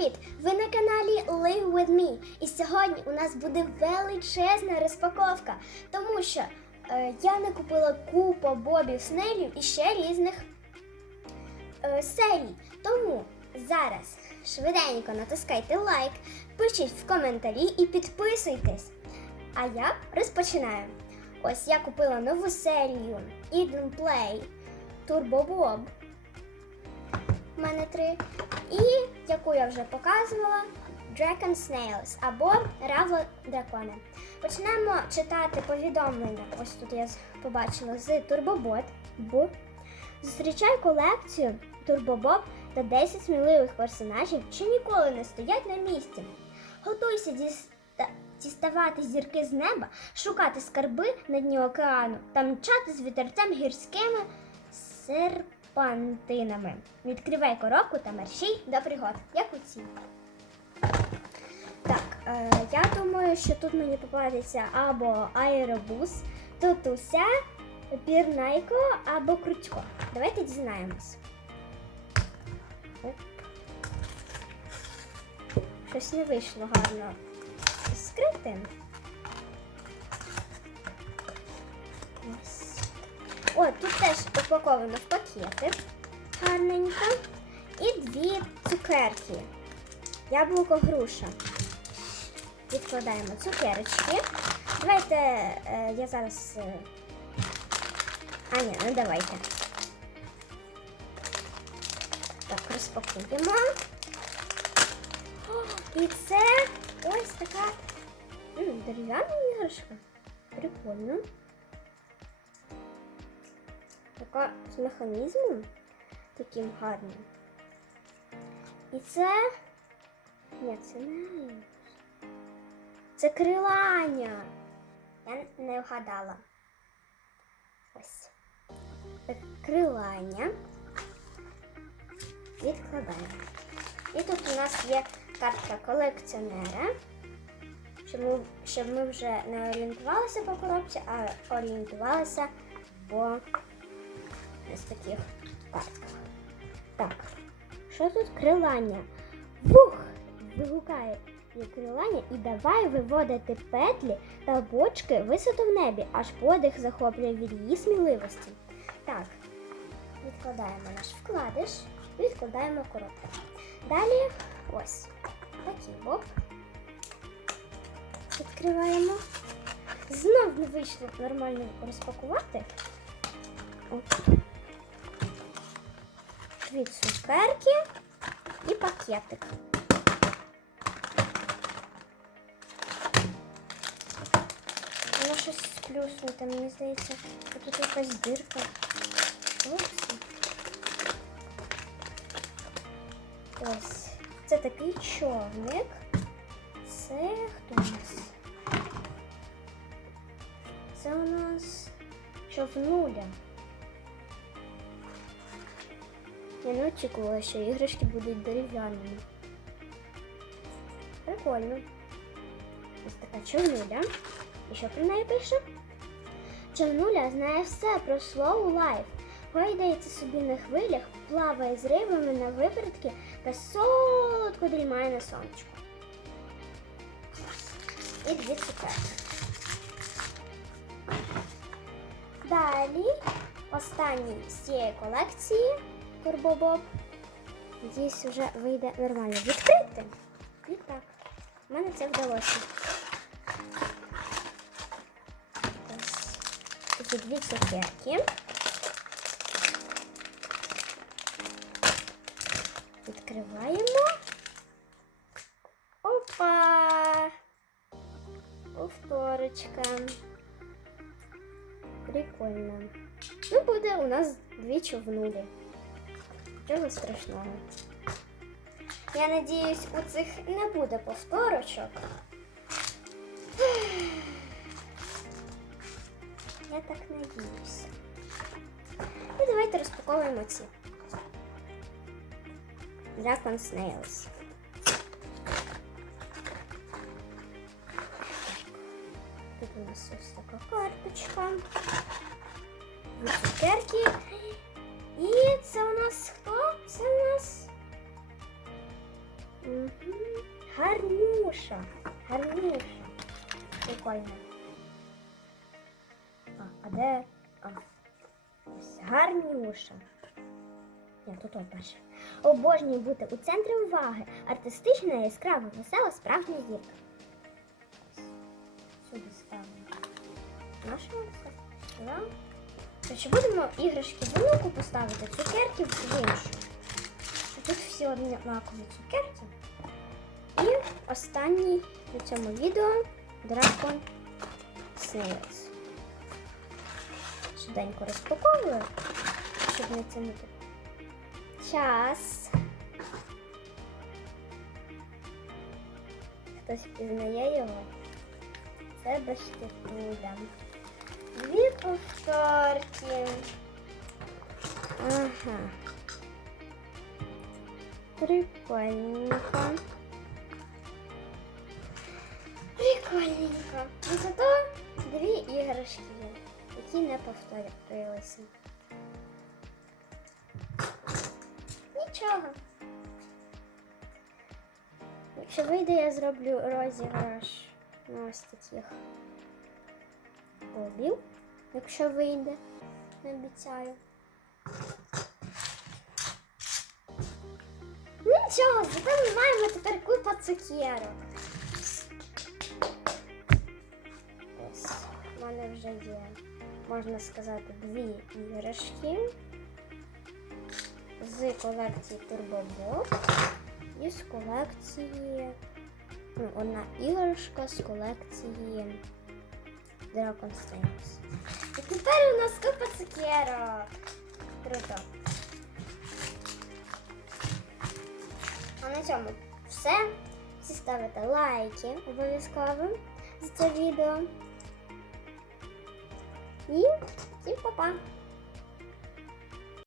Привіт! Ви на каналі Live With Me. І сьогодні у нас буде величезна розпаковка, тому що е, я не купила купу бобів снелів і ще різних е, серій. Тому зараз швиденько натискайте лайк, пишіть в коментарі і підписуйтесь. А я розпочинаю. Ось я купила нову серію Eden Play Turbo Bob. Мене три. І яку я вже показувала Dragon Snails або Раво Дракони. Почнемо читати повідомлення. Ось тут я побачила з. Б. Зустрічай колекцію Turbobob та 10 сміливих персонажів, що ніколи не стоять на місці. Готуйся діста- діставати зірки з неба, шукати скарби на дні океану та мчати з вітерцем гірськими серпантинами. Відкривай коробку та мерщій до пригод, як у цій. Так, е, я думаю, що тут мені попадеться або аеробус, тутуся, пірнайко або крючко. Давайте дізнаємось. Щось не вийшло гарно. Ось. О, тут теж упаковано в пакети гарненько. І дві цукерки. Яблуко груша. Відкладаємо цукерочки. Давайте е, я зараз. е, А, ні, не давайте. Так, розпакуємо. І це ось така дерев'яна іграшка. Прикольно. Така з механізмом таким гарним. І це. Ні, це не. Це крилання. Я не вгадала. Ось. Крилання. Відкладаємо. І тут у нас є картка колекціонера. Щоб ми, щоб ми вже не орієнтувалися по коробці, а орієнтувалися по ось таких картках. Так, що тут крилання? Вух! Вигукає крилання і давай виводити петлі та бочки висоту в небі, аж подих захоплює від її сміливості. Так, відкладаємо наш вкладиш, відкладаємо коробку. Далі ось такий боб. Відкриваємо. Знов не вийшло нормально розпакувати. Оп. Дві цукерки і пакетик. Воно щось сплюснуте, мені здається. Тут якась дирка. Ось. Ось. Це такий човник. Це хто у нас? Це у нас човнуля. Я не очікувала, що іграшки будуть дерев'яними. Прикольно. Ось така човнуля. І що про неї пише? Човнуля знає все про slow life. Гойдається собі на хвилях, плаває з рибами на випередки та солодко дрімає на сонечку. І дві цукерки. Далі останній з цієї колекції Турбобоб. Надіюсь, вже вийде нормально відкрити. І так, в мене це вдалося. Ось дві цукерки. Відкриваємо. Опа! Повторочка. Прикольно. Ну, буде у нас дві човнулі. Нічого страшного. Я надіюсь, у цих не буде повторочок. Я так надіюся. І давайте розпаковуємо ці. Dragon Snails. Тут у нас ось така карточка. Дві цукерки. І це Гарнюша. Гарнюша. Прикольно. А, а де? А. Ось гарнюша. Я тут бачу. Обожнюю бути у центрі уваги. Артистична, яскрава, весела, справжня зірка. Сюди ставимо. Наша все. Сюди. Чи будемо іграшки в одну купу ставити, цукерки в іншу? Тут всі однакові цукерки. Останній у цьому відео дракон Снейлс. Швиденько розпаковую, щоб не тягнути. Час. Хтось пізнає його. Це баштитуля. Дві повторки. Ага. Прикольненько. Прикольненько. І зато дві іграшки які не повторилися. Нічого. Якщо вийде, я зроблю розіграш на ось таких бобів. Якщо вийде, не обіцяю. Нічого, зато ми маємо тепер купу цукерок. Мене вже є, можна сказати, дві іграшки з колекції Турбобот і з колекції. Ну, одна іграшка з колекції Dragon Strings. І тепер у нас купа цукерок. Круто. А на цьому все. Всі ставите лайки обов'язково за це відео. І всім па-па!